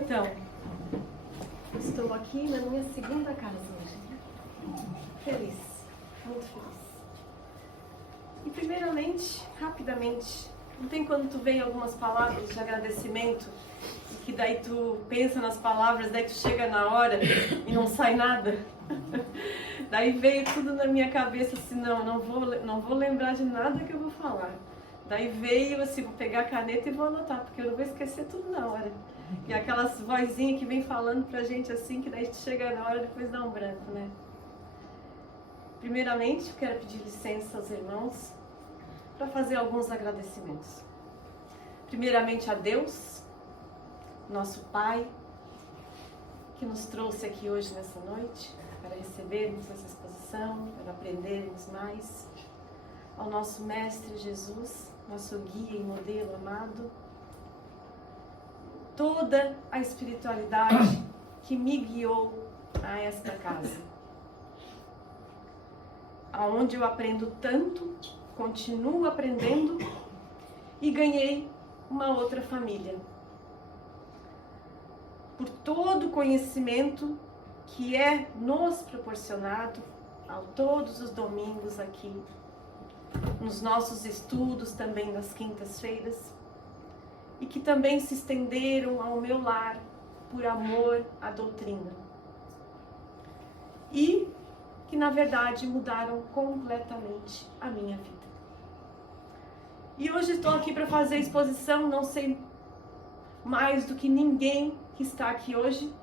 Então, estou aqui na minha segunda casa hoje. Feliz, muito feliz. E primeiramente, rapidamente, não tem quando tu vem algumas palavras de agradecimento, que daí tu pensa nas palavras, daí tu chega na hora e não sai nada? Daí veio tudo na minha cabeça assim, não vou lembrar de nada que eu vou falar. Daí veio assim, vou pegar a caneta e vou anotar, porque eu não vou esquecer tudo na hora. E aquelas vozinhas que vem falando pra gente assim, que daí tu chega na hora e depois dá um branco, né? Primeiramente, eu quero pedir licença aos irmãos para fazer alguns agradecimentos. Primeiramente a Deus, nosso Pai, que nos trouxe aqui hoje nessa noite, para recebermos essa exposição, para aprendermos mais. Ao nosso Mestre Jesus, nosso guia e modelo amado. Toda a espiritualidade que me guiou a esta casa. Aonde eu aprendo tanto, continuo aprendendo e ganhei uma outra família. Por todo o conhecimento que é nos proporcionado a todos os domingos aqui, nos nossos estudos também nas quintas-feiras, e que também se estenderam ao meu lar por amor à doutrina. E que na verdade mudaram completamente a minha vida. E hoje estou aqui para fazer a exposição, não sei mais do que ninguém que está aqui hoje.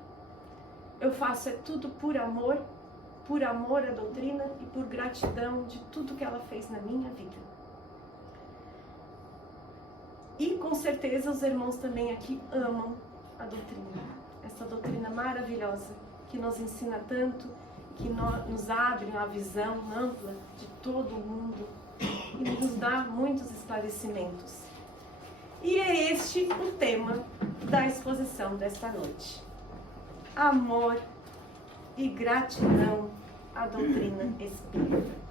Eu faço tudo por amor à doutrina e por gratidão de tudo que ela fez na minha vida. E com certeza os irmãos também aqui amam a doutrina, essa doutrina maravilhosa que nos ensina tanto, que nos abre uma visão ampla de todo o mundo e nos dá muitos esclarecimentos. E é este o tema da exposição desta noite. Amor e gratidão à doutrina espírita.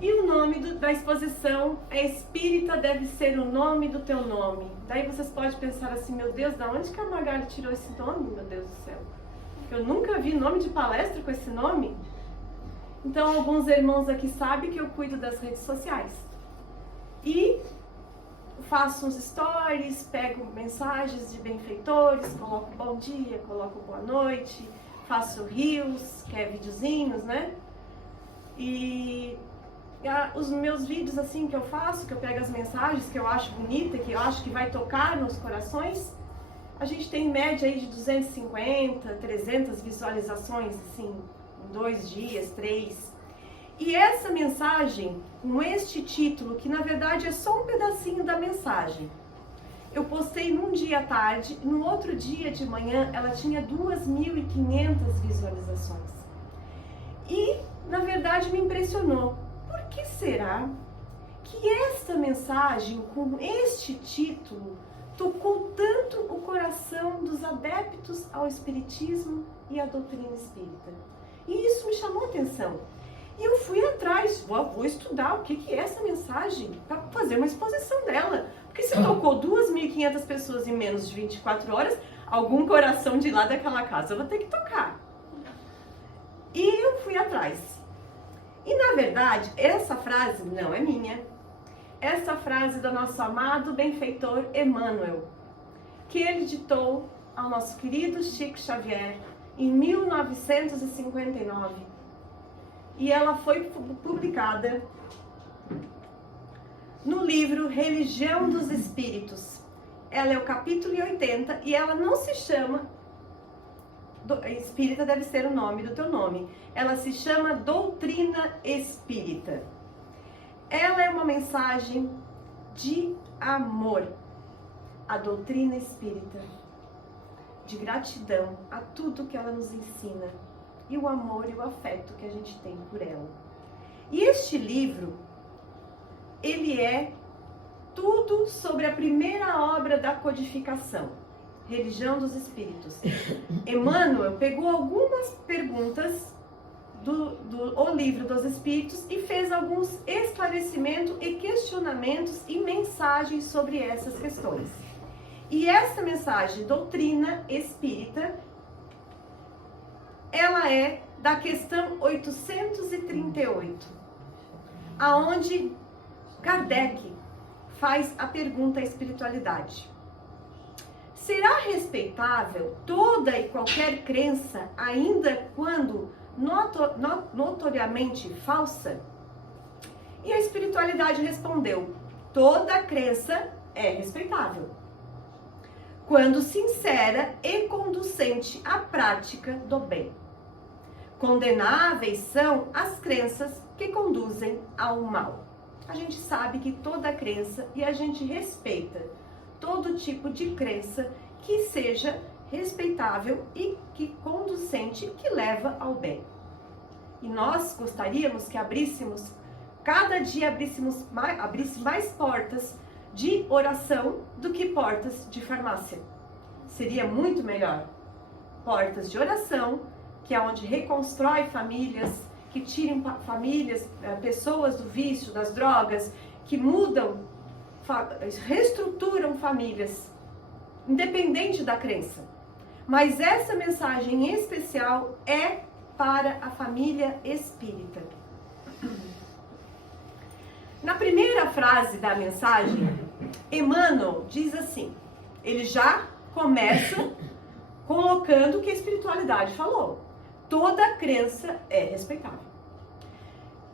E o nome da exposição é Espírita Deve Ser o Nome do Teu Nome. Daí vocês podem pensar assim, meu Deus, da onde que a Magali tirou esse nome, meu Deus do céu? Eu nunca vi nome de palestra com esse nome. Então, alguns irmãos aqui sabem que eu cuido das redes sociais. E faço uns stories, pego mensagens de benfeitores, coloco bom dia, coloco boa noite, faço reels, que é videozinhos, né? E os meus vídeos assim que eu faço, que eu pego as mensagens que eu acho bonita, que eu acho que vai tocar nos corações, a gente tem em média aí de 250, 300 visualizações, assim, em 2 dias, 3. E essa mensagem, com este título, que na verdade é só um pedacinho da mensagem, eu postei num dia à tarde, e no outro dia de manhã ela tinha 2.500 visualizações. E, na verdade, me impressionou. Por que será que esta mensagem, com este título, tocou tanto o coração dos adeptos ao espiritismo e à doutrina espírita? E isso me chamou a atenção. E eu fui atrás, vou estudar o que é essa mensagem para fazer uma exposição dela. Porque se tocou 2.500 pessoas em menos de 24 horas, algum coração de lá daquela casa eu vou ter que tocar. E eu fui atrás. E na verdade, essa frase não é minha. Essa frase é do nosso amado benfeitor Emmanuel, que ele ditou ao nosso querido Chico Xavier em 1959. E ela foi publicada no livro Religião dos Espíritos. Ela é o capítulo 80 e ela não se chama Espírita Deve Ser o Nome do Teu Nome. Ela se chama Doutrina Espírita. Ela é uma mensagem de amor à doutrina espírita, de gratidão a tudo que ela nos ensina e o amor e o afeto que a gente tem por ela. E este livro, ele é tudo sobre a primeira obra da codificação, Religião dos Espíritos. Emmanuel pegou algumas perguntas do Livro dos Espíritos e fez alguns esclarecimentos e questionamentos e mensagens sobre essas questões. E essa mensagem, doutrina espírita, ela é da questão 838, aonde Kardec faz a pergunta à espiritualidade: será respeitável toda e qualquer crença, ainda quando notoriamente falsa? E a espiritualidade respondeu: toda crença é respeitável, quando sincera e conducente à prática do bem. Condenáveis são as crenças que conduzem ao mal. A gente sabe que toda crença, e a gente respeita todo tipo de crença que seja respeitável e que conducente, que leva ao bem. E nós gostaríamos que cada dia abrisse mais portas de oração do que portas de farmácia. Seria muito melhor. Portas de oração, que é onde reconstrói famílias, que tiram famílias, pessoas do vício, das drogas, que mudam, reestruturam famílias, independente da crença. Mas essa mensagem em especial é para a família espírita. Na primeira frase da mensagem, Emmanuel diz assim, ele já começa colocando o que a espiritualidade falou: toda crença é respeitável.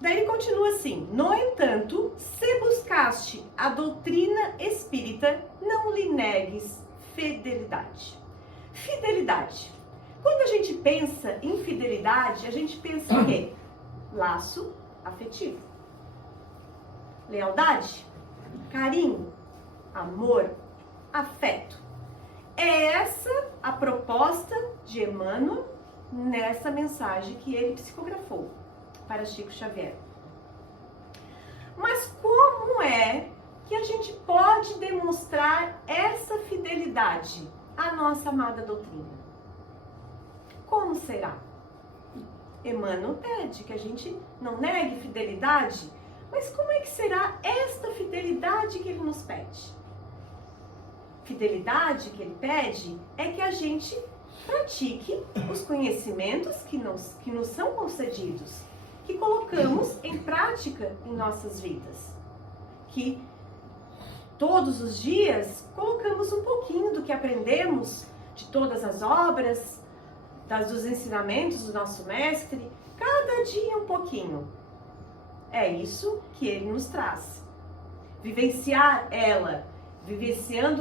Daí ele continua assim: no entanto, se buscaste a doutrina espírita, não lhe negues fidelidade. Fidelidade. Quando a gente pensa em fidelidade, a gente pensa em quê? Laço afetivo. Lealdade, carinho, amor, afeto. É essa a proposta de Emmanuel nessa mensagem que ele psicografou para Chico Xavier. Mas como é que a gente pode demonstrar essa fidelidade à nossa amada doutrina? Como será? Emmanuel pede que a gente não negue fidelidade, mas como é que será esta fidelidade que ele nos pede? Fidelidade que ele pede é que a gente pratique os conhecimentos que nos são concedidos, que colocamos em prática em nossas vidas, que todos os dias colocamos um pouquinho do que aprendemos de todas as obras, dos ensinamentos do nosso mestre, cada dia um pouquinho. É isso que ele nos traz. Vivenciando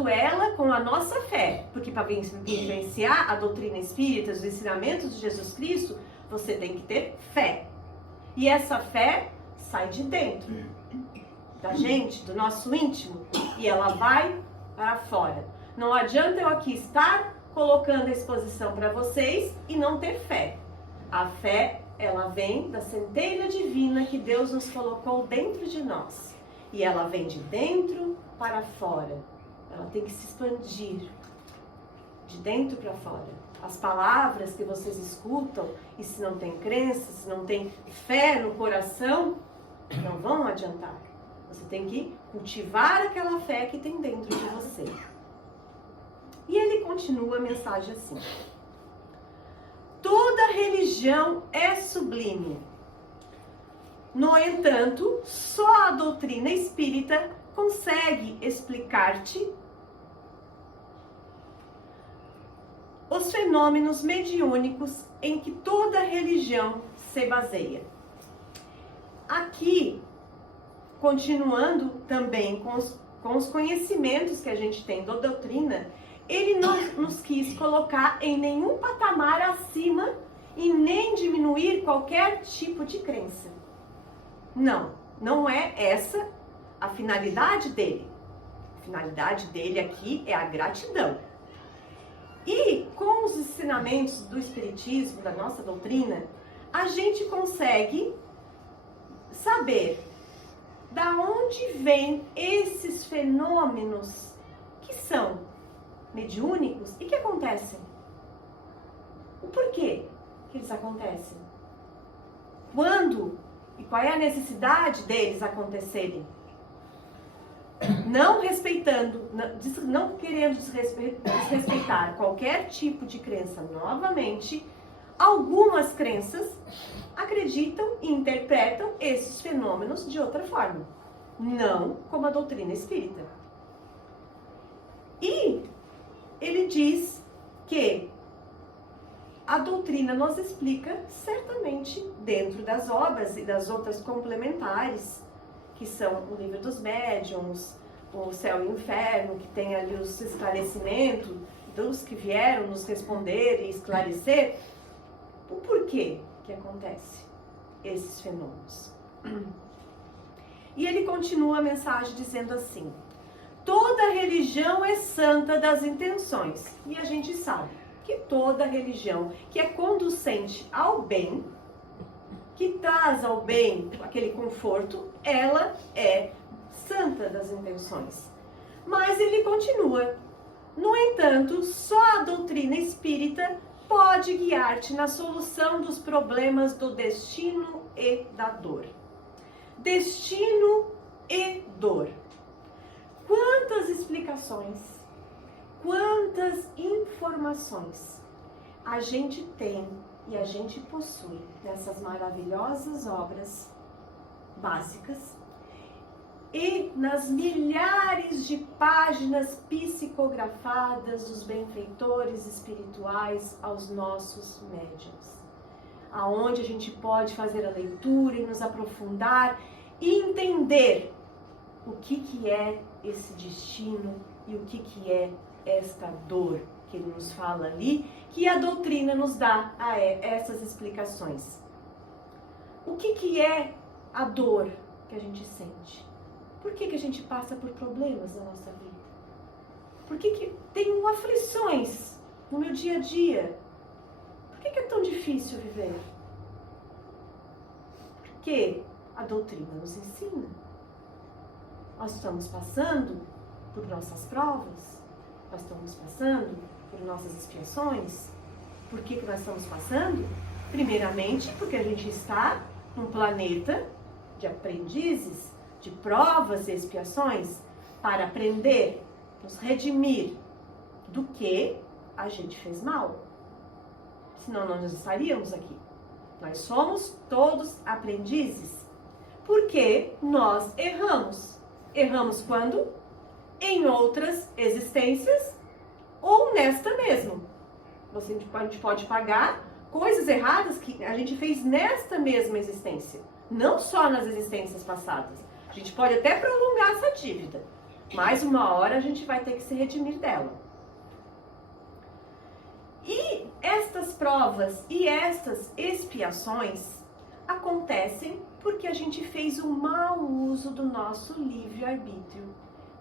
ela com a nossa fé, porque para vivenciar a doutrina espírita, os ensinamentos de Jesus Cristo, você tem que ter fé. E essa fé sai de dentro da gente, do nosso íntimo, e ela vai para fora. Não adianta eu aqui estar colocando a exposição para vocês e não ter fé. A fé, ela vem da centelha divina que Deus nos colocou dentro de nós. E ela vem de dentro para fora. Ela tem que se expandir de dentro para fora. As palavras que vocês escutam, e se não tem crença, se não tem fé no coração, não vão adiantar. Você tem que cultivar aquela fé que tem dentro de você. E ele continua a mensagem assim: toda religião é sublime. No entanto, só a doutrina espírita consegue explicar-te os fenômenos mediúnicos em que toda religião se baseia. Aqui, continuando também com os conhecimentos que a gente tem da doutrina, ele não nos quis colocar em nenhum patamar acima e nem diminuir qualquer tipo de crença. Não, não é essa a finalidade dele. A finalidade dele aqui é a gratidão. E com os ensinamentos do Espiritismo, da nossa doutrina, a gente consegue saber da onde vêm esses fenômenos que são mediúnicos e que acontecem. O porquê que eles acontecem? Quando e qual é a necessidade deles acontecerem? não respeitando, não querendo desrespeitar qualquer tipo de crença novamente, algumas crenças acreditam e interpretam esses fenômenos de outra forma, não como a doutrina espírita. E ele diz que a doutrina nos explica certamente dentro das obras e das outras complementares, que são o Livro dos Médiuns, o Céu e o Inferno, que tem ali os esclarecimentos dos que vieram nos responder e esclarecer o porquê que acontece esses fenômenos. E ele continua a mensagem dizendo assim: toda religião é santa das intenções. E a gente sabe que toda religião que é conducente ao bem, que traz ao bem aquele conforto, ela é santa das intenções. Mas ele continua: no entanto, só a doutrina espírita pode guiar-te na solução dos problemas do destino e da dor. Destino e dor. Quantas explicações, quantas informações a gente tem e a gente possui dessas maravilhosas obras básicas e nas milhares de páginas psicografadas dos benfeitores espirituais aos nossos médiuns, aonde a gente pode fazer a leitura e nos aprofundar e entender o que é esse destino e o que é esta dor que ele nos fala ali, que a doutrina nos dá essas explicações. O que é a dor que a gente sente? Por que a gente passa por problemas na nossa vida? Por que tenho aflições no meu dia a dia? Por que é tão difícil viver? Porque a doutrina nos ensina. Nós estamos passando por nossas provas, nós estamos passando por nossas expiações. Por que nós estamos passando? Primeiramente, porque a gente está num planeta de aprendizes, de provas e expiações, para aprender, nos redimir do que a gente fez mal. Senão nós não estaríamos aqui. Nós somos todos aprendizes, porque nós erramos. Erramos quando? Em outras existências ou nesta mesmo. A gente pode pagar coisas erradas que a gente fez nesta mesma existência, não só nas existências passadas. A gente pode até prolongar essa dívida, mas uma hora a gente vai ter que se redimir dela. E estas provas e estas expiações acontecem porque a gente fez um mau uso do nosso livre-arbítrio,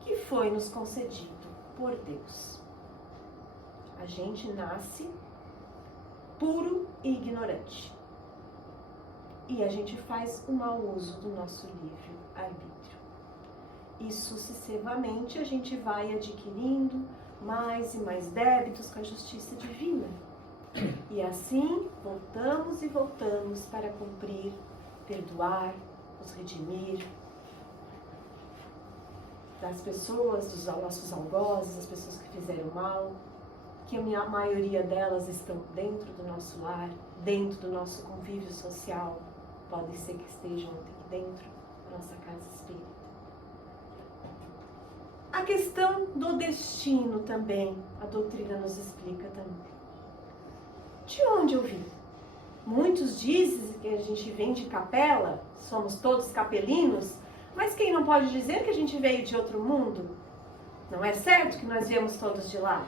que foi nos concedido por Deus. A gente nasce puro e ignorante. E a gente faz um mau uso do nosso livre-arbítrio. E sucessivamente a gente vai adquirindo mais e mais débitos com a justiça divina. E assim voltamos e voltamos para cumprir, perdoar, nos redimir das pessoas, dos nossos algozes, das pessoas que fizeram mal, que a maioria delas estão dentro do nosso lar, dentro do nosso convívio social. Pode ser que estejam aqui dentro da nossa casa espírita. A questão do destino também, a doutrina nos explica também. De onde eu vim? Muitos dizem que a gente vem de capela, somos todos capelinos, mas quem não pode dizer que a gente veio de outro mundo? Não é certo que nós viemos todos de lá?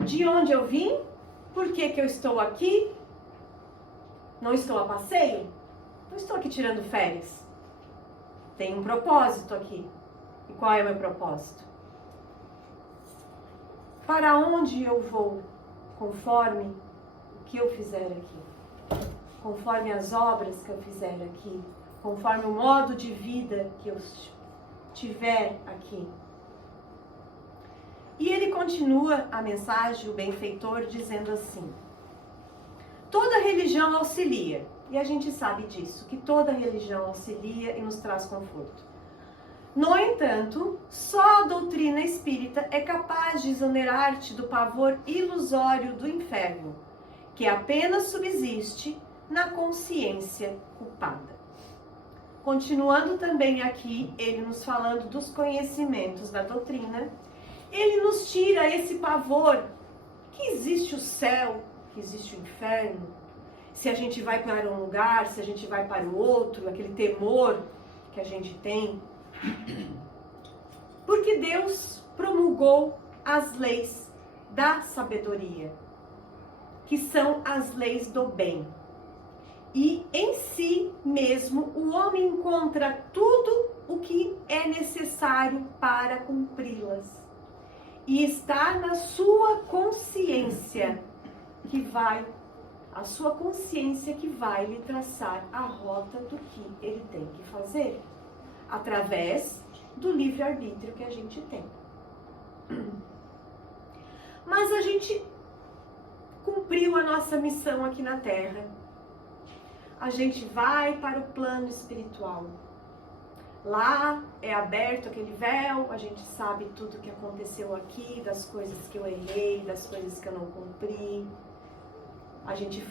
De onde eu vim? Por que eu estou aqui? Não estou a passeio? Não estou aqui tirando férias. Tem um propósito aqui. E qual é o meu propósito? Para onde eu vou, conforme o que eu fizer aqui? Conforme as obras que eu fizer aqui? Conforme o modo de vida que eu tiver aqui? E ele continua a mensagem, o benfeitor, dizendo assim: toda religião auxilia, e a gente sabe disso, que toda religião auxilia e nos traz conforto. No entanto, só a doutrina espírita é capaz de exonerar-te do pavor ilusório do inferno, que apenas subsiste na consciência culpada. Continuando também aqui, ele nos falando dos conhecimentos da doutrina, ele nos tira esse pavor que existe o céu, que existe o inferno, se a gente vai para um lugar, se a gente vai para o outro, aquele temor que a gente tem. Porque Deus promulgou as leis da sabedoria, que são as leis do bem. E em si mesmo o homem encontra tudo o que é necessário para cumpri-las. E está na sua consciência que vai, a sua consciência que vai lhe traçar a rota do que ele tem que fazer, através do livre-arbítrio que a gente tem. Mas a gente cumpriu a nossa missão aqui na Terra. A gente vai para o plano espiritual. Lá é aberto aquele véu, a gente sabe tudo que aconteceu aqui, das coisas que eu errei, das coisas que eu não cumpri. A gente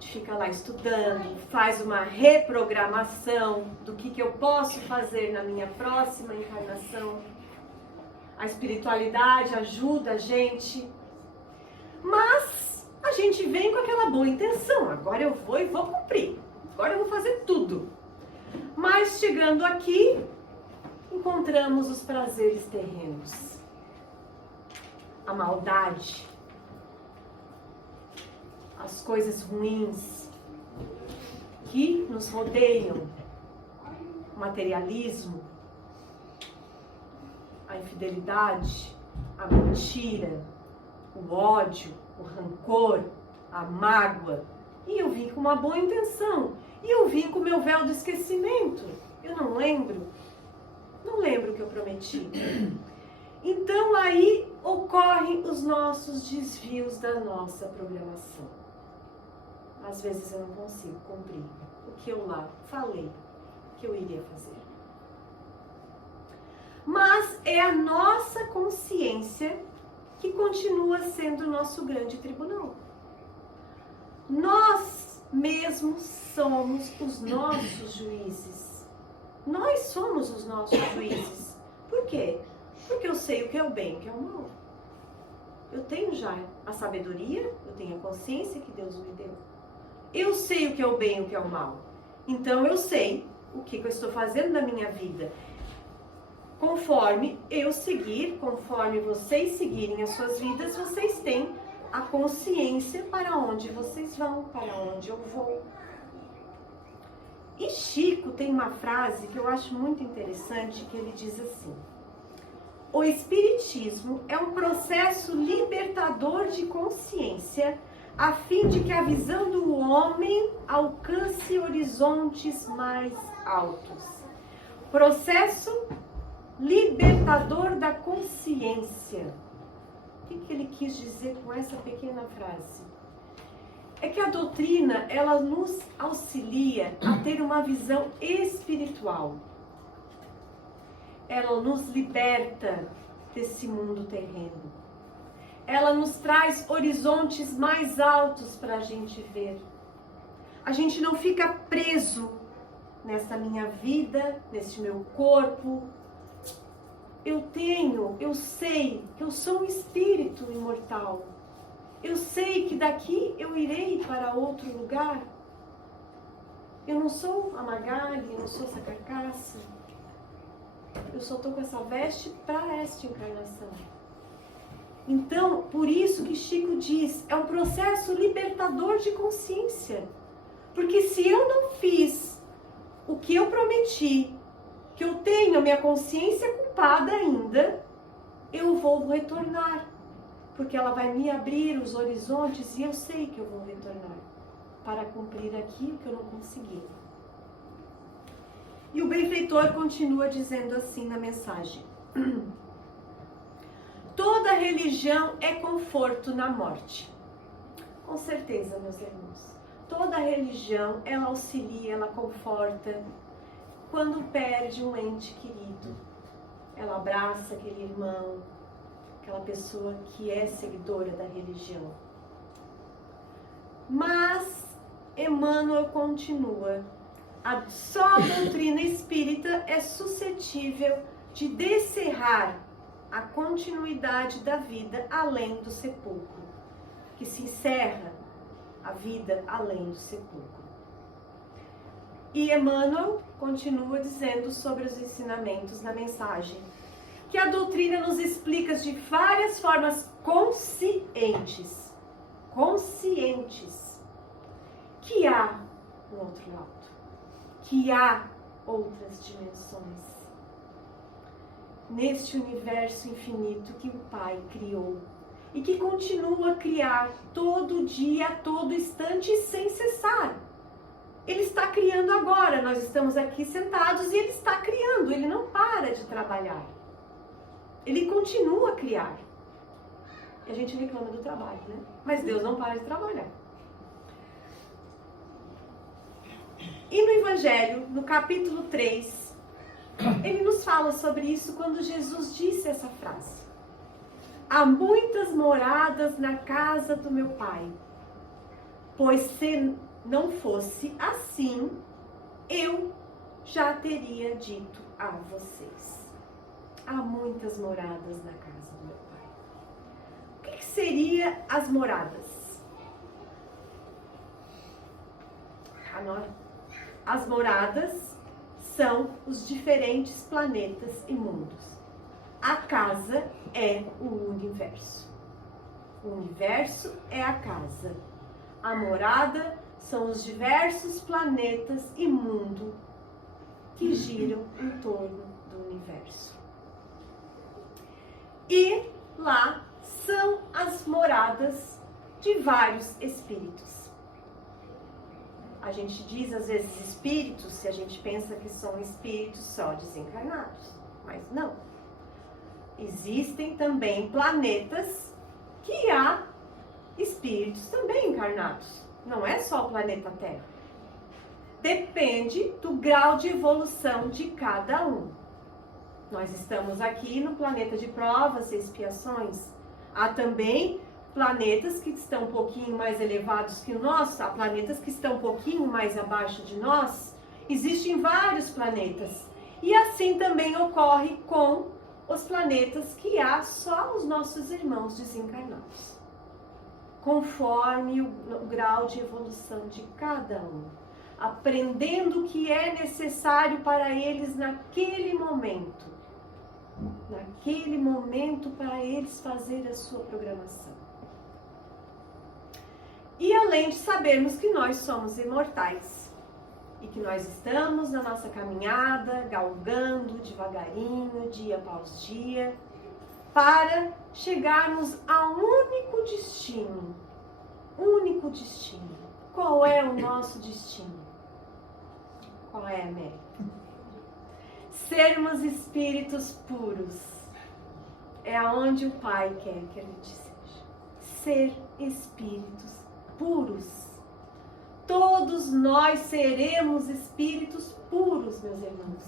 fica lá estudando, faz uma reprogramação do que eu posso fazer na minha próxima encarnação. A espiritualidade ajuda a gente, mas a gente vem com aquela boa intenção. Agora eu vou e vou cumprir, agora eu vou fazer tudo. Mas chegando aqui, encontramos os prazeres terrenos, a maldade, as coisas ruins que nos rodeiam, o materialismo, a infidelidade, a mentira, o ódio, o rancor, a mágoa. E eu vim com uma boa intenção. E eu vim com o meu véu do esquecimento. Eu não lembro o que eu prometi. Então aí ocorrem os nossos desvios da nossa programação. Às vezes eu não consigo cumprir o que eu lá falei que eu iria fazer. Mas é a nossa consciência que continua sendo o nosso grande tribunal. Nós mesmos somos os nossos juízes. Nós somos os nossos juízes. Por quê? Porque eu sei o que é o bem e o que é o mal. Eu tenho já a sabedoria, eu tenho a consciência que Deus me deu. Eu sei o que é o bem e o que é o mal. Então eu sei o que eu estou fazendo na minha vida. Conforme eu seguir, conforme vocês seguirem as suas vidas, vocês têm a consciência para onde vocês vão, para onde eu vou. E Chico tem uma frase que eu acho muito interessante, que ele diz assim: o Espiritismo é um processo libertador de consciência, a fim de que a visão do homem alcance horizontes mais altos. Processo libertador da consciência. O que ele quis dizer com essa pequena frase? É que a doutrina, ela nos auxilia a ter uma visão espiritual. Ela nos liberta desse mundo terreno. Ela nos traz horizontes mais altos para a gente ver. A gente não fica preso nessa minha vida, nesse meu corpo. Eu sei que eu sou um espírito imortal. Eu sei que daqui eu irei para outro lugar. Eu não sou a Magali, eu não sou essa carcaça. Eu só estou com essa veste para esta encarnação. Então, por isso que Chico diz, é um processo libertador de consciência. Porque se eu não fiz o que eu prometi, que eu tenho a minha consciência culpada ainda, eu vou retornar. Porque ela vai me abrir os horizontes e eu sei que eu vou retornar para cumprir aquilo que eu não consegui. E o benfeitor continua dizendo assim na mensagem: toda religião é conforto na morte. Com certeza, meus irmãos. Toda religião, ela auxilia, ela conforta. quando perde um ente querido. Ela abraça aquele irmão, aquela pessoa que é seguidora da religião. Mas Emmanuel continua: só a doutrina espírita é suscetível de descerrar a continuidade da vida além do sepulcro, que se encerra a vida além do sepulcro. E Emmanuel continua dizendo sobre os ensinamentos na mensagem, que a doutrina nos explica de várias formas conscientes, que há um outro lado, que há outras dimensões neste universo infinito que o Pai criou e que continua a criar todo dia, a todo instante e sem cessar. Ele está criando agora, nós estamos aqui sentados e ele está criando, ele não para de trabalhar. Ele continua a criar. E a gente reclama do trabalho, né? Mas Deus não para de trabalhar. E no Evangelho, no capítulo 3, ele nos fala sobre isso quando Jesus disse essa frase: há muitas moradas na casa do meu Pai, pois se não fosse assim, eu já teria dito a vocês. Há muitas moradas na casa do meu Pai. O que seriam as moradas? As moradas são os diferentes planetas e mundos. A casa é o universo. O universo é a casa. A morada são os diversos planetas e mundo que giram em torno do universo. E lá são as moradas de vários espíritos. A gente diz às vezes espíritos, se a gente pensa que são espíritos só desencarnados, mas não. Existem também planetas que há espíritos também encarnados. Não é só o planeta Terra. Depende do grau de evolução de cada um. Nós estamos aqui no planeta de provas e expiações. Há também planetas que estão um pouquinho mais elevados que o nosso, há planetas que estão um pouquinho mais abaixo de nós. Existem vários planetas. E assim também ocorre com os planetas que há só os nossos irmãos desencarnados, conforme o grau de evolução de cada um, aprendendo o que é necessário para eles naquele momento para eles fazer a sua programação. E além de sabermos que nós somos imortais e que nós estamos na nossa caminhada, galgando devagarinho, dia após dia, para chegarmos a um único destino. Único destino. Qual é o nosso destino? Qual é, América? Sermos espíritos puros. É aonde o Pai quer que a gente seja. Ser espíritos puros. Todos nós seremos espíritos puros, meus irmãos.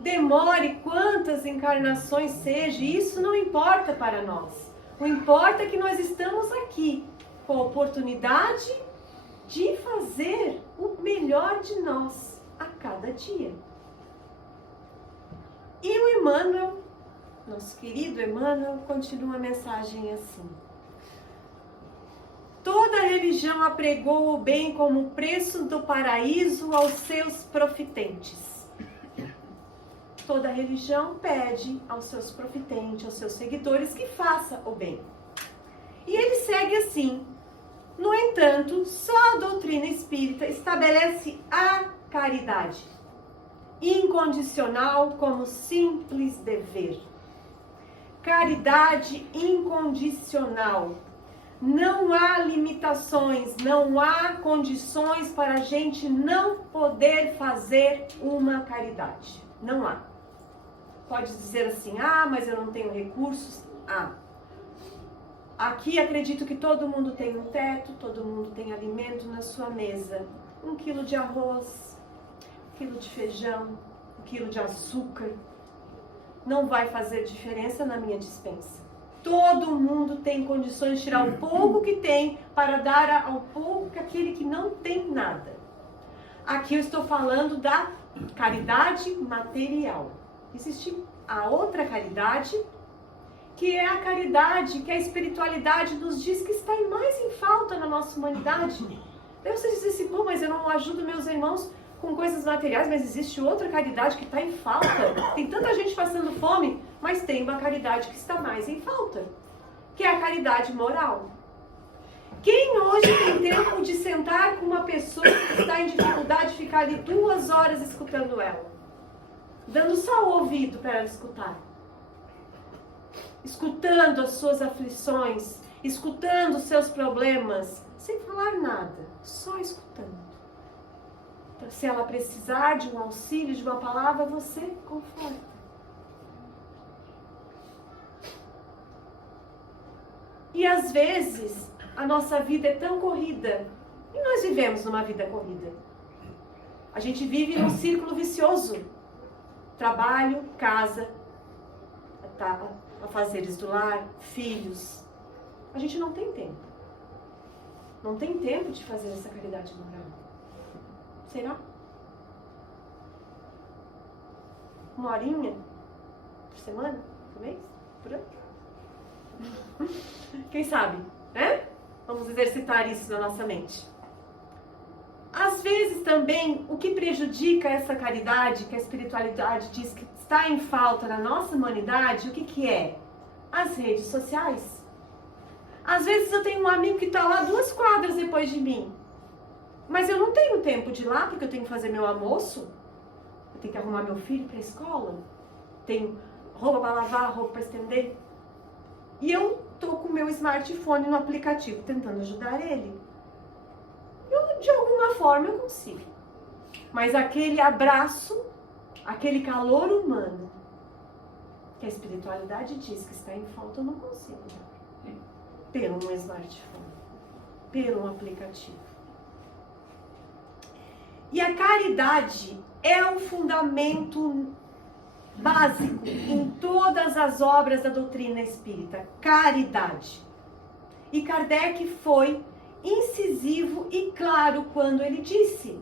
Demore quantas encarnações seja, isso não importa para nós. O importa é que nós estamos aqui com a oportunidade de fazer o melhor de nós a cada dia. E o Emmanuel, nosso querido Emmanuel, continua a mensagem assim: toda religião apregou o bem como preço do paraíso aos seus profitentes. Toda religião pede aos seus profitentes, aos seus seguidores, que faça o bem. E ele segue assim: no entanto, só a doutrina espírita estabelece a caridade incondicional como simples dever. Caridade incondicional. Não há limitações, não há condições para a gente não poder fazer uma caridade. Não há. Pode dizer assim: ah, mas eu não tenho recursos. Ah. Aqui acredito que todo mundo tem um teto, todo mundo tem alimento na sua mesa. 1 quilo de arroz, quilo de feijão, um quilo de açúcar, não vai fazer diferença na minha despensa. Todo mundo tem condições de tirar o pouco que tem para dar ao pouco que aquele que não tem nada. Aqui eu estou falando da caridade material. Existe a outra caridade, que é a caridade que a espiritualidade nos diz que está mais em falta na nossa humanidade. Daí você diz assim, pô, mas eu não ajudo meus irmãos com coisas materiais, mas existe outra caridade que está em falta. Tem tanta gente passando fome, mas tem uma caridade que está mais em falta, que é a caridade moral. Quem hoje tem tempo de sentar com uma pessoa que está em dificuldade e ficar ali 2 horas escutando ela? Dando só o ouvido para ela escutar. Escutando as suas aflições, escutando os seus problemas, sem falar nada, só escutando. Se ela precisar de um auxílio, de uma palavra, você conforta. E às vezes, a nossa vida é tão corrida, e nós vivemos numa vida corrida. A gente vive num círculo vicioso. Trabalho, casa, afazeres do lar, filhos. A gente não tem tempo. Não tem tempo de fazer essa caridade moral. Será? 1 horinha por semana? Por mês? Por ano? Quem sabe, né? Vamos exercitar isso na nossa mente. Às vezes também, o que prejudica essa caridade, que a espiritualidade diz que está em falta na nossa humanidade, o que é? As redes sociais. Às vezes eu tenho um amigo que está lá 2 quadras depois de mim. Mas eu não tenho tempo de ir lá, porque eu tenho que fazer meu almoço. Eu tenho que arrumar meu filho para a escola. Tenho roupa para lavar, roupa para estender. E eu estou com o meu smartphone no aplicativo, tentando ajudar ele. Eu, de alguma forma, eu consigo. Mas aquele abraço, aquele calor humano, que a espiritualidade diz que está em falta, eu não consigo dar. Pelo um smartphone, pelo um aplicativo. E a caridade é um fundamento básico em todas as obras da doutrina espírita. Caridade. E Kardec foi incisivo e claro quando ele disse: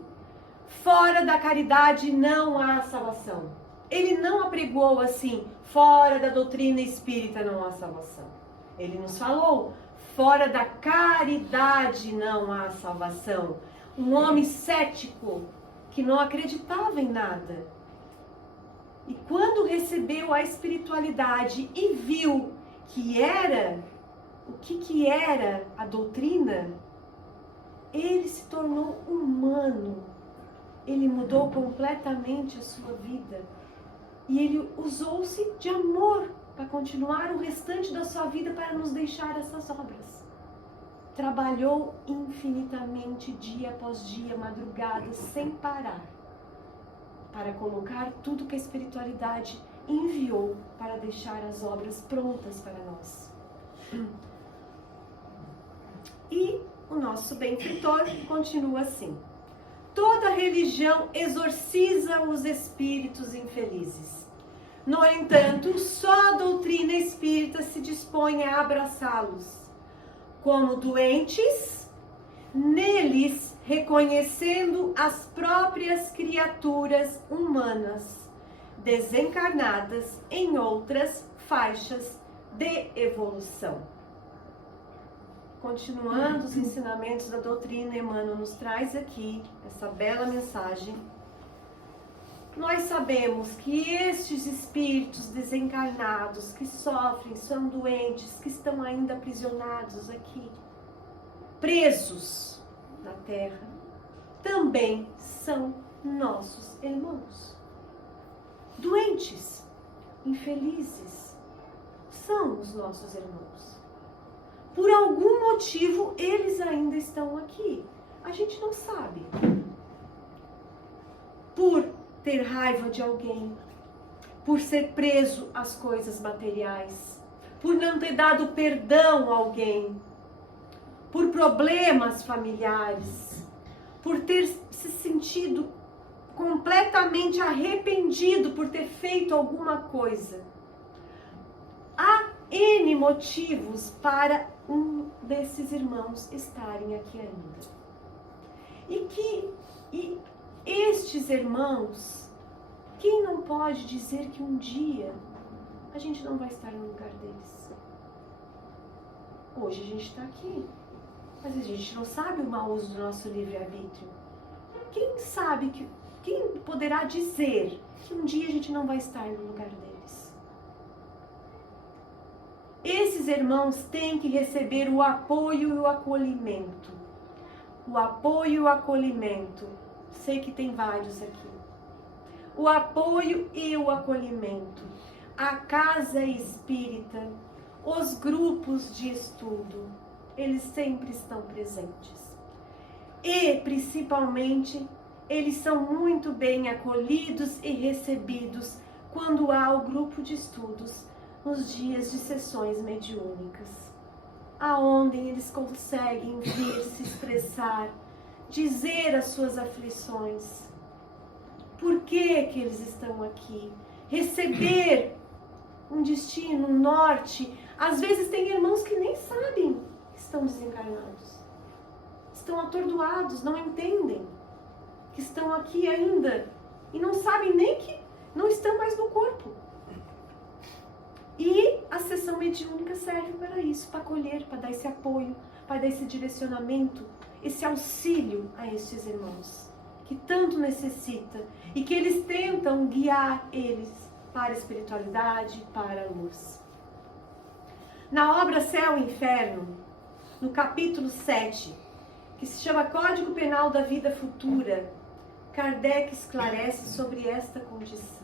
fora da caridade não há salvação. Ele não apregoou assim, fora da doutrina espírita não há salvação. Ele nos falou, fora da caridade não há salvação. Um homem cético que não acreditava em nada. E quando recebeu a espiritualidade e viu que era, o que era a doutrina, ele se tornou humano. Ele mudou completamente a sua vida. E ele usou-se de amor para continuar o restante da sua vida para nos deixar essas obras. Trabalhou infinitamente, dia após dia, madrugada, sem parar, para colocar tudo que a espiritualidade enviou para deixar as obras prontas para nós. E o nosso benfeitor continua assim: toda religião exorciza os espíritos infelizes. No entanto, só a doutrina espírita se dispõe a abraçá-los como doentes, neles reconhecendo as próprias criaturas humanas, desencarnadas em outras faixas de evolução. Continuando os ensinamentos da doutrina, Emmanuel nos traz aqui essa bela mensagem. Nós sabemos que estes espíritos desencarnados que sofrem, são doentes, que estão ainda aprisionados aqui, presos na terra, também são nossos irmãos. Doentes, infelizes, são os nossos irmãos. Por algum motivo, eles ainda estão aqui. A gente não sabe. Por ter raiva de alguém, por ser preso às coisas materiais, por não ter dado perdão a alguém, por problemas familiares, por ter se sentido completamente arrependido por ter feito alguma coisa. Há N motivos para um desses irmãos estarem aqui ainda. E estes irmãos, quem não pode dizer que um dia a gente não vai estar no lugar deles? Hoje a gente está aqui, mas a gente não sabe o mau uso do nosso livre-arbítrio. Quem sabe, quem poderá dizer que um dia a gente não vai estar no lugar deles? Esses irmãos têm que receber o apoio e o acolhimento. O apoio e o acolhimento. Sei que tem vários aqui. O apoio e o acolhimento. A casa espírita, os grupos de estudo, eles sempre estão presentes. E, principalmente, eles são muito bem acolhidos e recebidos quando há o grupo de estudos nos dias de sessões mediúnicas, aonde eles conseguem vir se expressar, dizer as suas aflições, por que eles estão aqui, receber um destino, um norte. Às vezes tem irmãos que nem sabem que estão desencarnados, estão atordoados, não entendem que estão aqui ainda e não sabem nem que não estão mais no corpo. E a sessão mediúnica serve para isso, para acolher, para dar esse apoio, para dar esse direcionamento, esse auxílio a estes irmãos, que tanto necessita e que eles tentam guiar eles para a espiritualidade, para a luz. Na obra Céu e Inferno, no capítulo 7, que se chama Código Penal da Vida Futura, Kardec esclarece sobre esta condição.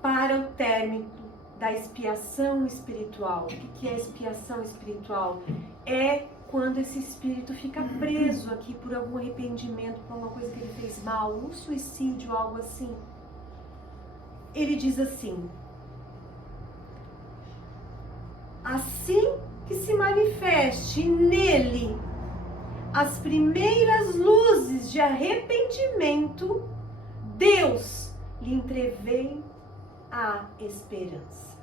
Para o término da expiação espiritual. O que é expiação espiritual? É quando esse espírito fica preso aqui por algum arrependimento, por alguma coisa que ele fez mal, um suicídio, algo assim. Ele diz assim: assim que se manifeste nele as primeiras luzes de arrependimento, Deus lhe entrevê a esperança.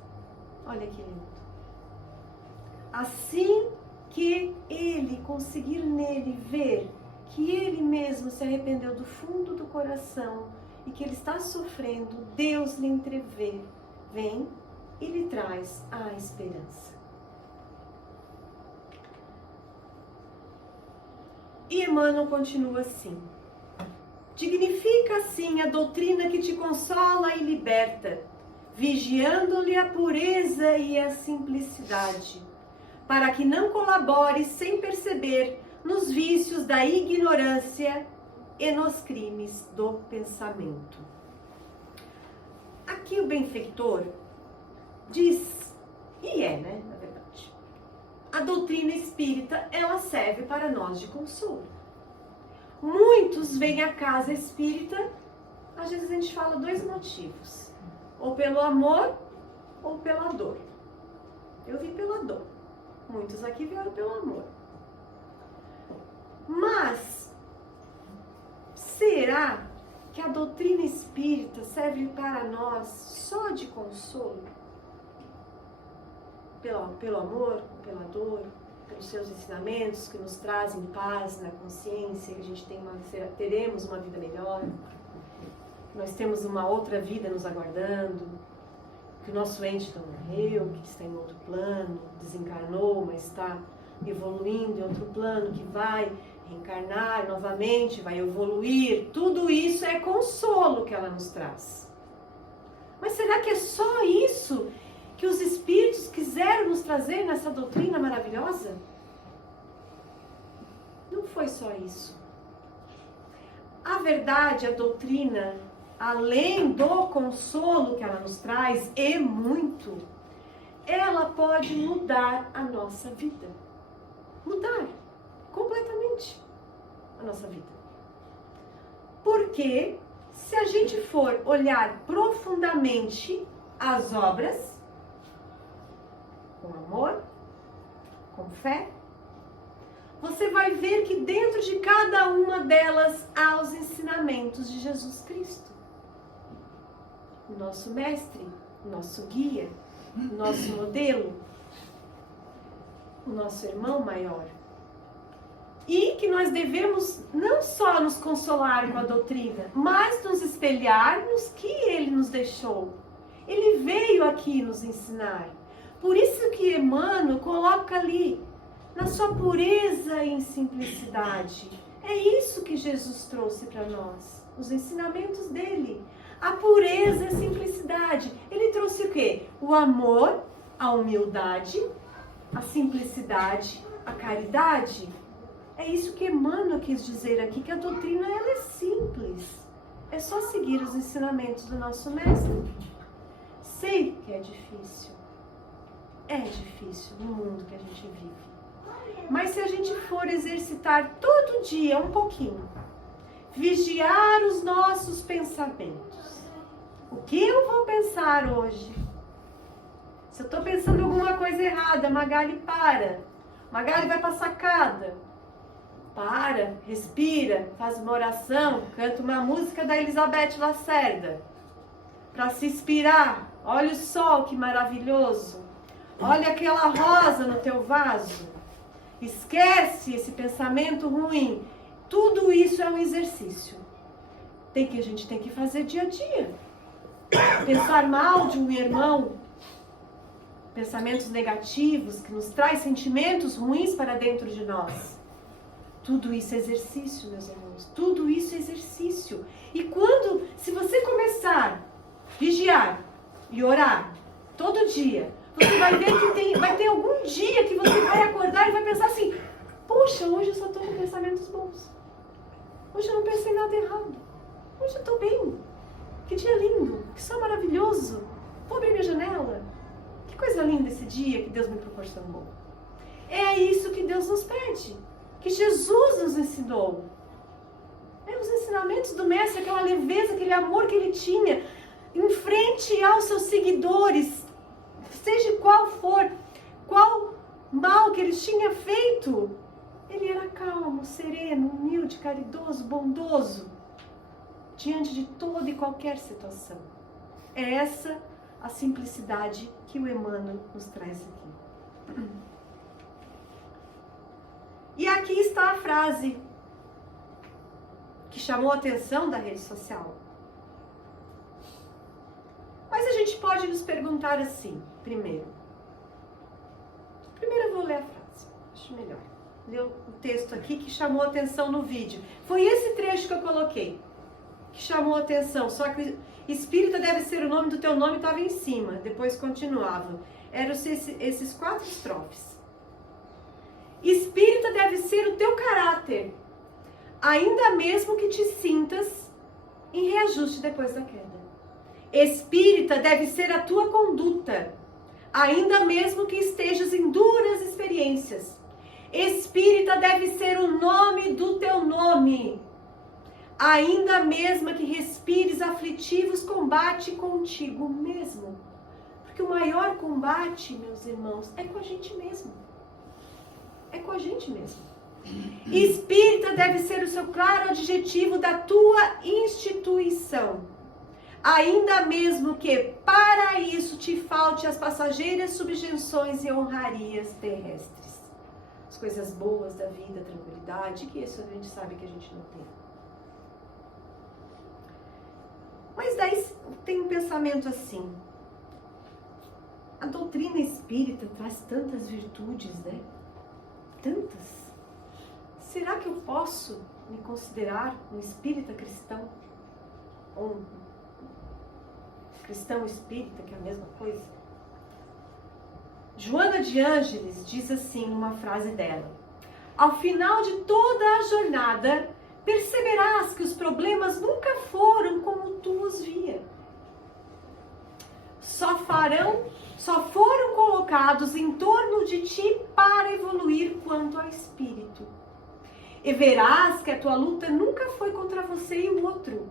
Olha que lindo. Assim que ele conseguir nele ver que ele mesmo se arrependeu do fundo do coração e que ele está sofrendo, Deus lhe entrevê, vem e lhe traz a esperança. E Emmanuel continua assim: dignifica assim a doutrina que te consola e liberta, vigiando-lhe a pureza e a simplicidade, para que não colabores sem perceber nos vícios da ignorância e nos crimes do pensamento. Aqui o benfeitor diz, e né, na verdade, a doutrina espírita, ela serve para nós de consolo. Muitos vêm à casa espírita, às vezes a gente fala dois motivos, ou pelo amor ou pela dor. Eu vim pela dor, muitos aqui vieram pelo amor. Mas, será que a doutrina espírita serve para nós só de consolo? Pelo amor, pela dor, pelos seus ensinamentos que nos trazem paz na consciência, que a gente teremos uma vida melhor, nós temos uma outra vida nos aguardando, que o nosso ente não morreu, que está em outro plano, desencarnou, mas está evoluindo em outro plano, que vai reencarnar novamente, vai evoluir. Tudo isso é consolo que ela nos traz. Mas será que é só isso que os espíritos quiseram nos trazer nessa doutrina maravilhosa? Não foi só isso. A verdade, a doutrina, além do consolo que ela nos traz, e muito, ela pode mudar a nossa vida. Mudar completamente a nossa vida. Porque se a gente for olhar profundamente as obras, com amor, com fé, você vai ver que dentro de cada uma delas há os ensinamentos de Jesus Cristo. O nosso mestre, o nosso guia, o nosso modelo, o nosso irmão maior. E que nós devemos não só nos consolar com a doutrina, mas nos espelhar nos que ele nos deixou. Ele veio aqui nos ensinar. Por isso que Emmanuel coloca ali, na sua pureza e simplicidade. É isso que Jesus trouxe para nós, os ensinamentos dele. A pureza e a simplicidade. Ele trouxe o quê? O amor, a humildade, a simplicidade, a caridade. É isso que Emmanuel quis dizer aqui, que a doutrina ela é simples. É só seguir os ensinamentos do nosso mestre. Sei que é difícil. É difícil no mundo que a gente vive. Mas se a gente for exercitar todo dia um pouquinho, vigiar os nossos pensamentos. O que eu vou pensar hoje? Se eu estou pensando alguma coisa errada, Magali, para. Magali vai para a sacada. Para, respira, faz uma oração, canta uma música da Elizabeth Lacerda. Para se inspirar. Olha o sol, que maravilhoso. Olha aquela rosa no teu vaso. Esquece esse pensamento ruim. Tudo isso é um exercício. A gente tem que fazer dia a dia. Pensar mal de um irmão, pensamentos negativos que nos traz sentimentos ruins para dentro de nós. Tudo isso é exercício, meus irmãos. Tudo isso é exercício. E se você começar a vigiar e orar todo dia, você vai ver que vai ter algum dia que você vai acordar e vai pensar assim: poxa, hoje eu só estou com pensamentos bons. Hoje eu não pensei nada errado. Hoje eu estou bem. Que dia lindo. Que sol maravilhoso. Vou abrir minha janela. Que coisa linda esse dia que Deus me proporcionou. É isso que Deus nos pede. Que Jesus nos ensinou. Os ensinamentos do Mestre, aquela leveza, aquele amor que ele tinha em frente aos seus seguidores. Seja qual for, qual mal que ele tinha feito, ele era calmo, sereno, humilde, caridoso, bondoso, diante de toda e qualquer situação. É essa a simplicidade que o Emmanuel nos traz aqui. E aqui está a frase que chamou a atenção da rede social. Mas a gente pode nos perguntar assim, primeiro eu vou ler a frase, acho melhor. Ler o texto aqui que chamou a atenção no vídeo. Foi esse trecho que eu coloquei, que chamou a atenção. Só que espírita deve ser o nome do teu nome, estava em cima, depois continuava. Eram esses 4 estrofes. Espírita deve ser o teu caráter, ainda mesmo que te sintas em reajuste depois da queda. Espírita deve ser a tua conduta, ainda mesmo que estejas em duras experiências. Espírita deve ser o nome do teu nome, ainda mesmo que respires aflitivos combate contigo mesmo. Porque o maior combate, meus irmãos, é com a gente mesmo. É com a gente mesmo. Espírita deve ser o seu claro adjetivo da tua instituição, ainda mesmo que para isso te falte as passageiras subjeções e honrarias terrestres. As coisas boas da vida, a tranquilidade, que isso a gente sabe que a gente não tem. Mas daí tem um pensamento assim: a doutrina espírita traz tantas virtudes, né? Tantas. Será que eu posso me considerar um espírita cristão? Ou um cristão espírita, que é a mesma coisa? Joana de Ângeles diz assim numa frase dela: ao final de toda a jornada, perceberás que os problemas nunca foram como tu os via. Só foram colocados em torno de ti para evoluir quanto ao espírito. E verás que a tua luta nunca foi contra você e o outro,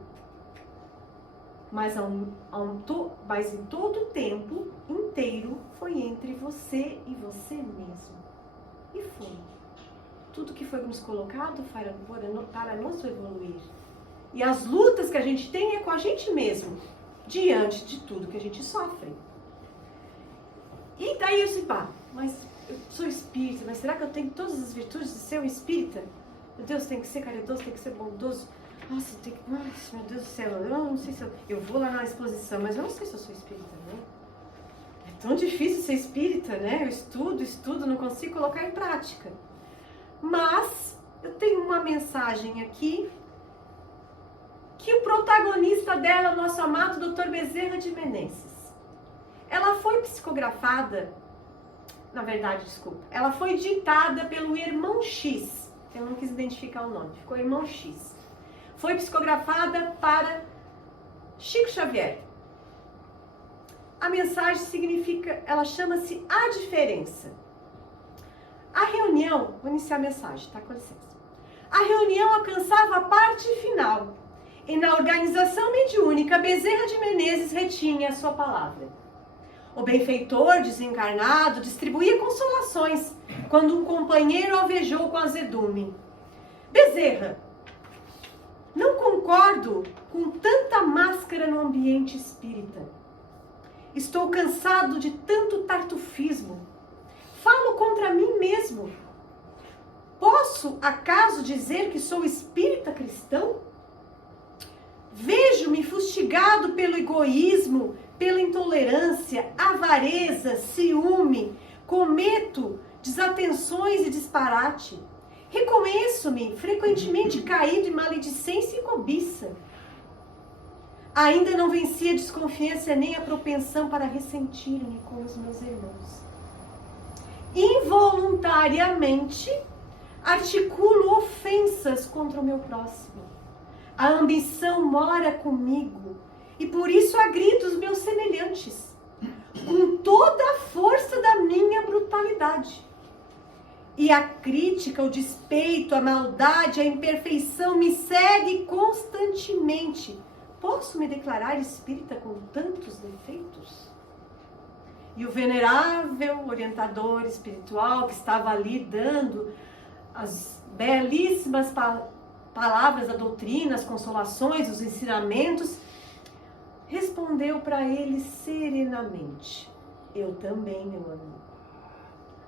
mas em todo o tempo inteiro foi entre você e você mesmo. E foi. tudo que foi nos colocado para nos evoluir. E as lutas que a gente tem é com a gente mesmo, diante de tudo que a gente sofre. E daí eu disse, mas eu sou espírita, mas será que eu tenho todas as virtudes de ser um espírita? Meu Deus, tem que ser caridoso, tem que ser bondoso. Nossa, meu Deus do céu, eu não sei se eu vou lá na exposição, mas eu não sei se eu sou espírita, né? É tão difícil ser espírita, né? Eu estudo, não consigo colocar em prática. Mas eu tenho uma mensagem aqui que o protagonista dela é o nosso amado Dr. Bezerra de Menezes. Ela foi psicografada, ela foi ditada pelo irmão X. Eu não quis identificar o nome, ficou irmão X. Foi psicografada para Chico Xavier. A mensagem significa, ela chama-se A Diferença. A reunião, vou iniciar a mensagem, tá? Com licença. A reunião alcançava a parte final e na organização mediúnica Bezerra de Menezes retinha a sua palavra. O benfeitor desencarnado distribuía consolações quando um companheiro alvejou com azedume. Bezerra, não concordo com tanta máscara no ambiente espírita. Estou cansado de tanto tartufismo. Falo contra mim mesmo. Posso, acaso, dizer que sou espírita cristão? Vejo-me fustigado pelo egoísmo, pela intolerância, avareza, ciúme, cometo desatenções e disparate. Reconheço-me frequentemente caído em maledicência e cobiça. Ainda não venci a desconfiança nem a propensão para ressentir-me com os meus irmãos. Involuntariamente articulo ofensas contra o meu próximo. A ambição mora comigo e por isso agrito os meus semelhantes, com toda a força da minha brutalidade. E a crítica, o despeito, a maldade, a imperfeição me segue constantemente. Posso me declarar espírita com tantos defeitos? E o venerável orientador espiritual que estava ali dando as belíssimas palavras da doutrina, as consolações, os ensinamentos, respondeu para ele serenamente: eu também, meu amigo.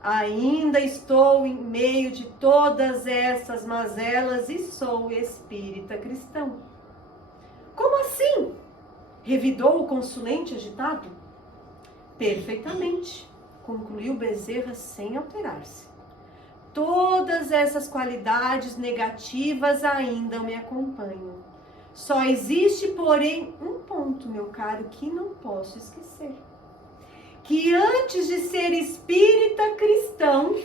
Ainda estou em meio de todas essas mazelas e sou espírita cristão. Como assim? Revidou o consulente agitado. Perfeitamente, concluiu Bezerra sem alterar-se. Todas essas qualidades negativas ainda me acompanham. Só existe, porém, um ponto, meu caro, que não posso esquecer. Que antes de ser espírita cristão,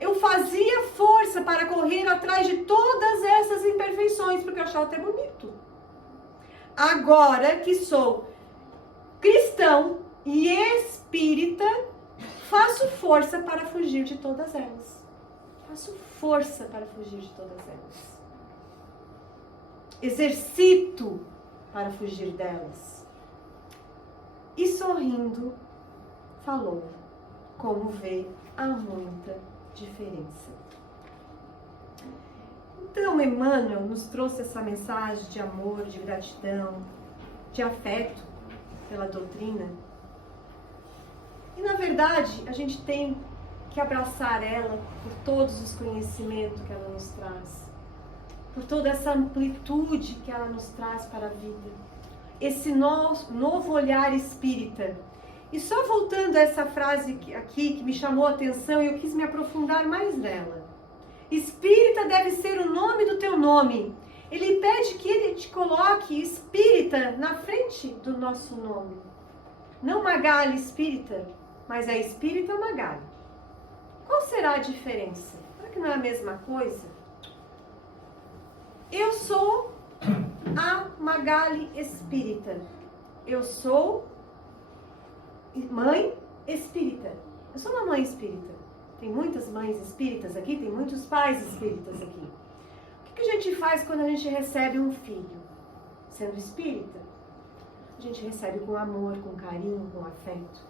eu fazia força para correr atrás de todas essas imperfeições, porque eu achava até bonito. Agora que sou cristão e espírita, faço força para fugir de todas elas. Faço força para fugir de todas elas. Exercito para fugir delas. E sorrindo, falou: como vê, há muita diferença. Então, Emmanuel nos trouxe essa mensagem de amor, de gratidão, de afeto pela doutrina. E, na verdade, a gente tem que abraçar ela por todos os conhecimentos que ela nos traz, por toda essa amplitude que ela nos traz para a vida. Esse novo olhar espírita. E só voltando a essa frase aqui que me chamou a atenção e eu quis me aprofundar mais nela. Espírita deve ser o nome do teu nome. Ele pede que ele te coloque espírita na frente do nosso nome. Não Magali espírita, mas é espírita Magali. Qual será a diferença? Será que não é a mesma coisa? Eu sou a Magali espírita. Eu sou mãe espírita. Eu sou uma mãe espírita. Tem muitas mães espíritas aqui, tem muitos pais espíritas aqui. O que a gente faz quando a gente recebe um filho? Sendo espírita, a gente recebe com amor, com carinho, com afeto.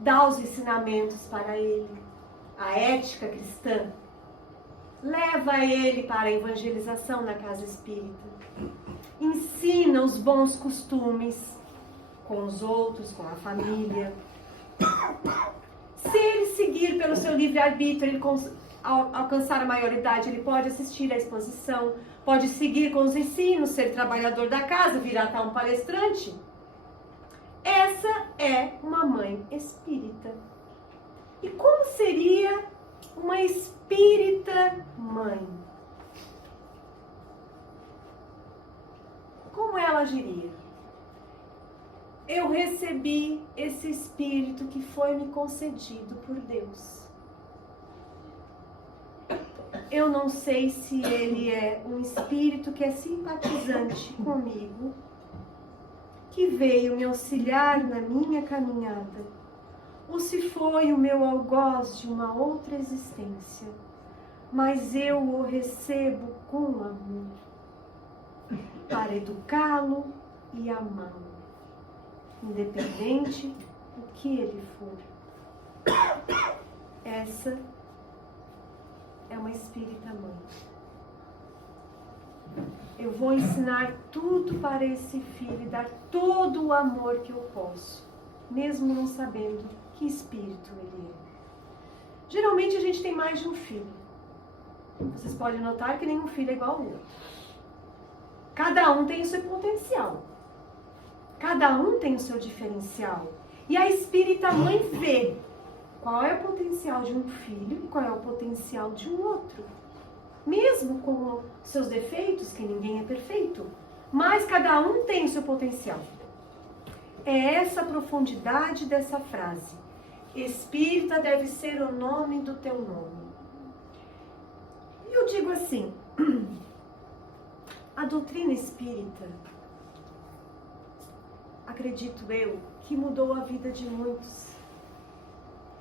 Dá os ensinamentos para ele, a ética cristã. Leva ele para a evangelização na casa espírita. Ensina os bons costumes com os outros, com a família. Se ele seguir pelo seu livre-arbítrio, ele alcançar a maioridade, ele pode assistir à exposição, pode seguir com os ensinos, ser trabalhador da casa, virar tal um palestrante. Essa é uma mãe espírita. E como seria uma espírita mãe? Como ela agiria? Eu recebi esse espírito que foi me concedido por Deus. Eu não sei se ele é um espírito que é simpatizante comigo, que veio me auxiliar na minha caminhada, ou se foi o meu algoz de uma outra existência, mas eu o recebo com amor, para educá-lo e amá-lo, independente do que ele for. Essa é uma espírita mãe. Eu vou ensinar tudo para esse filho e dar todo o amor que eu posso, mesmo não sabendo que espírito ele é. Geralmente a gente tem mais de um filho. Vocês podem notar que nenhum filho é igual ao outro. Cada um tem o seu potencial. Cada um tem o seu diferencial. E a espírita mãe vê qual é o potencial de um filho e qual é o potencial de um outro. Mesmo com seus defeitos, que ninguém é perfeito, mas cada um tem o seu potencial. É essa a profundidade dessa frase. Espírita deve ser o nome do teu nome. E eu digo assim, a doutrina espírita, acredito eu, que mudou a vida de muitos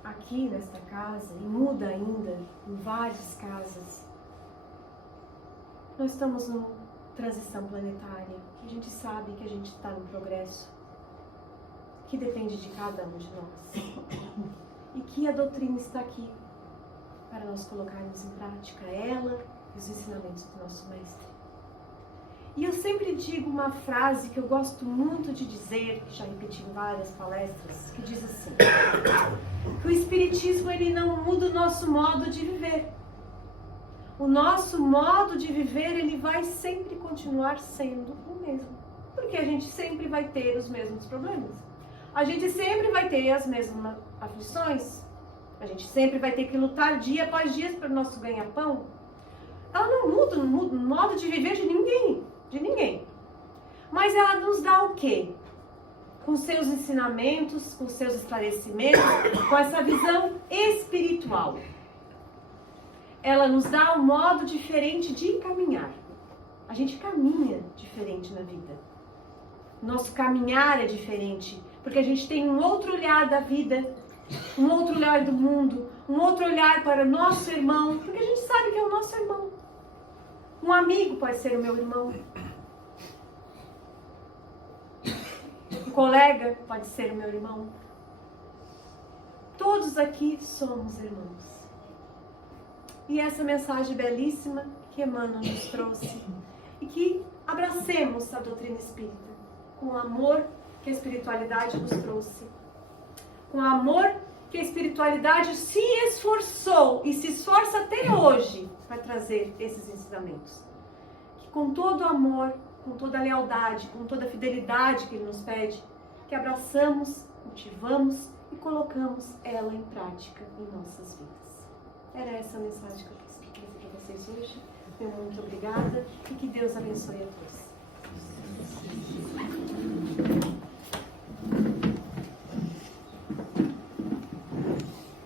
aqui nesta casa, e muda ainda em várias casas. Nós estamos numa transição planetária, que a gente sabe que a gente está no progresso, que depende de cada um de nós. E que a doutrina está aqui para nós colocarmos em prática ela e os ensinamentos do nosso mestre. E eu sempre digo uma frase que eu gosto muito de dizer, que já repeti em várias palestras, que diz assim, que o Espiritismo ele não muda o nosso modo de viver. O nosso modo de viver ele vai sempre continuar sendo o mesmo. Porque a gente sempre vai ter os mesmos problemas. A gente sempre vai ter as mesmas aflições. A gente sempre vai ter que lutar dia após dia para o nosso ganha-pão. Ela não muda o modo de viver de ninguém. De ninguém. Mas ela nos dá o quê? Com seus ensinamentos, com seus esclarecimentos, com essa visão espiritual. Ela nos dá um modo diferente de caminhar. A gente caminha diferente na vida. Nosso caminhar é diferente, porque a gente tem um outro olhar da vida, um outro olhar do mundo, um outro olhar para o nosso irmão, porque a gente sabe que é o nosso irmão. Um amigo pode ser o meu irmão. Um colega pode ser o meu irmão. Todos aqui somos irmãos. E essa mensagem belíssima que Emmanuel nos trouxe e que abracemos a doutrina espírita com o amor que a espiritualidade nos trouxe, com o amor que a espiritualidade se esforçou e se esforça até hoje para trazer esses ensinamentos. Que com todo o amor, com toda a lealdade, com toda a fidelidade que Ele nos pede, que abraçamos, cultivamos e colocamos ela em prática em nossas vidas. Era essa a mensagem que eu quis trazer para vocês hoje. Muito obrigada e que Deus abençoe a todos.